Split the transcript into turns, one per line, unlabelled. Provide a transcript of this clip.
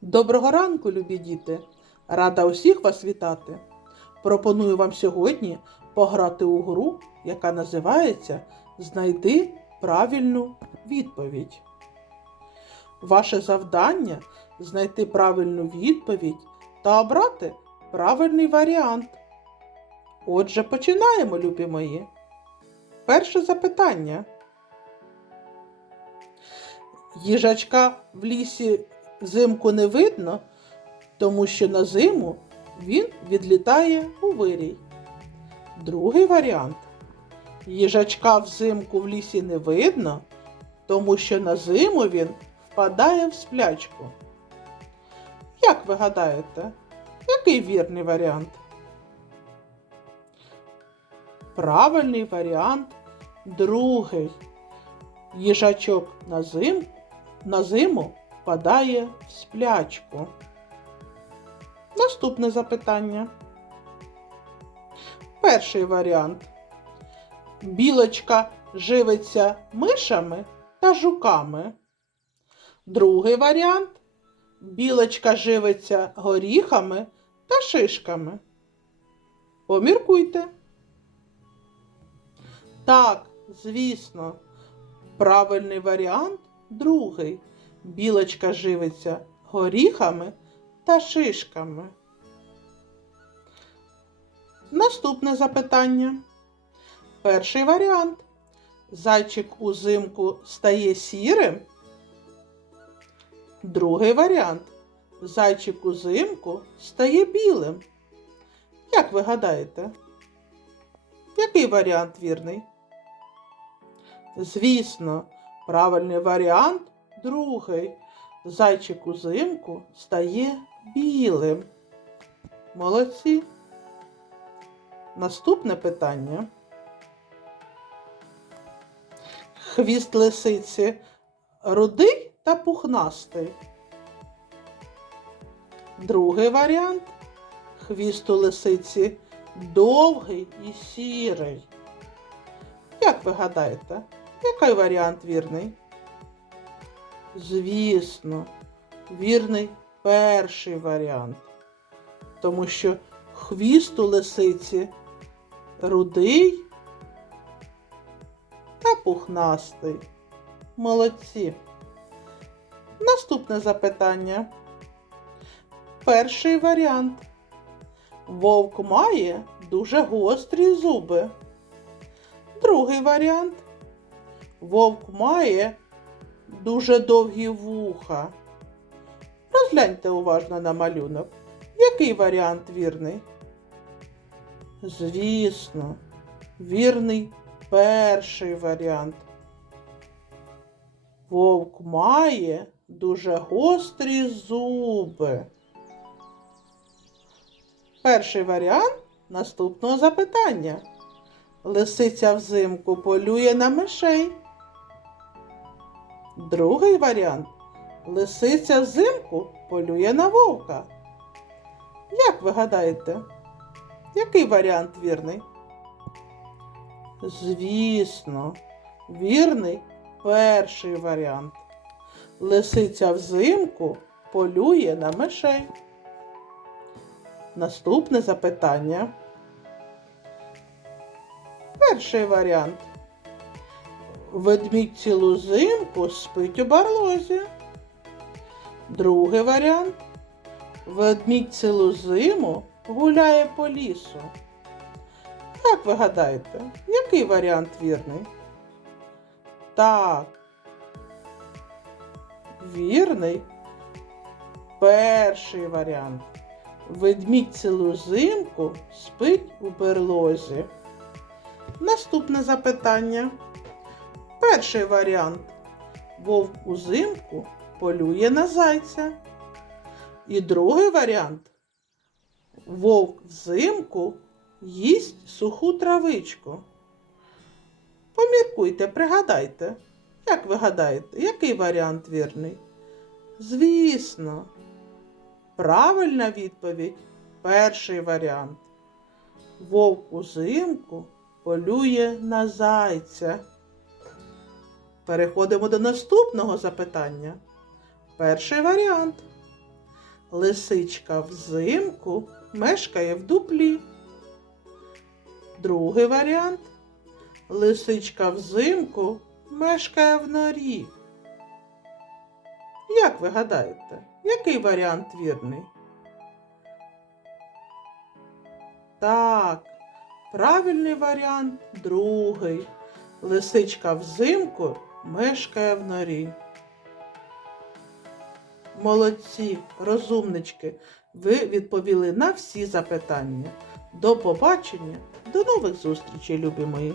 Доброго ранку, любі діти! Рада усіх вас вітати. Пропоную вам сьогодні пограти у гру, яка називається Знайди правильну відповідь. Ваше завдання знайти правильну відповідь та обрати правильний варіант. Отже, починаємо, любі мої. Перше запитання. Їжачка в лісі взимку не видно, тому що на зиму він відлітає у вирій. Другий варіант. Їжачка взимку в лісі не видно, тому що на зиму він впадає в сплячку. Як ви гадаєте, який вірний варіант? Правильний варіант другий. Їжачок на, зим, на зиму впадає в сплячку. Наступне запитання. Перший варіант. Білочка живиться мишами та жуками. Другий варіант. Білочка живиться горіхами та шишками. Поміркуйте. Так, звісно. Правильний варіант другий. Білочка живиться горіхами та шишками. Наступне запитання. Перший варіант. Зайчик узимку стає сірим. Другий варіант. Зайчик узимку стає білим. Як ви гадаєте? Який варіант вірний? Звісно, правильний варіант другий. Зайчик узимку стає білим. Молодці. Наступне питання. Хвіст лисиці рудий та пухнастий. Другий варіант. Хвіст у лисиці довгий і сірий. Як ви гадаєте, який варіант вірний? Звісно, вірний перший варіант. Тому що хвіст у лисиці рудий та пухнастий. Молодці. Наступне запитання. Перший варіант. Вовк має дуже гострі зуби. Другий варіант. Вовк має дуже довгі вуха. Розгляньте уважно на малюнок. Який варіант вірний? Звісно, вірний перший варіант. Вовк має дуже гострі зуби. Перший варіант наступного запитання. Лисиця взимку полює на мишей. Другий варіант. Лисиця взимку полює на вовка. Як ви гадаєте, який варіант вірний? Звісно, вірний перший варіант. Лисиця взимку полює на мишей. Наступне запитання. Перший варіант. Ведмідь цілу зимку спить у барлозі. Другий варіант. Ведмідь цілу зиму гуляє по лісу. Як ви гадаєте, який варіант вірний? Так. Вірний перший варіант. Ведмідь цілу зимку спить у берлозі. Наступне запитання. Перший варіант. Вовк узимку полює на зайця. І другий варіант. Вовк взимку їсть суху травичку. Поміркуйте, пригадайте, як ви гадаєте, який варіант вірний? Звісно, правильна відповідь перший варіант. Вовк узимку полює на зайця. Переходимо до наступного запитання. Перший варіант. Лисичка взимку мешкає в дуплі. Другий варіант. Лисичка взимку мешкає в норі. Як ви гадаєте, який варіант вірний? Так, правильний варіант другий. Лисичка взимку мешкає в норі. Молодці, розумнички, ви відповіли на всі запитання. До побачення, до нових зустрічей, любі мої!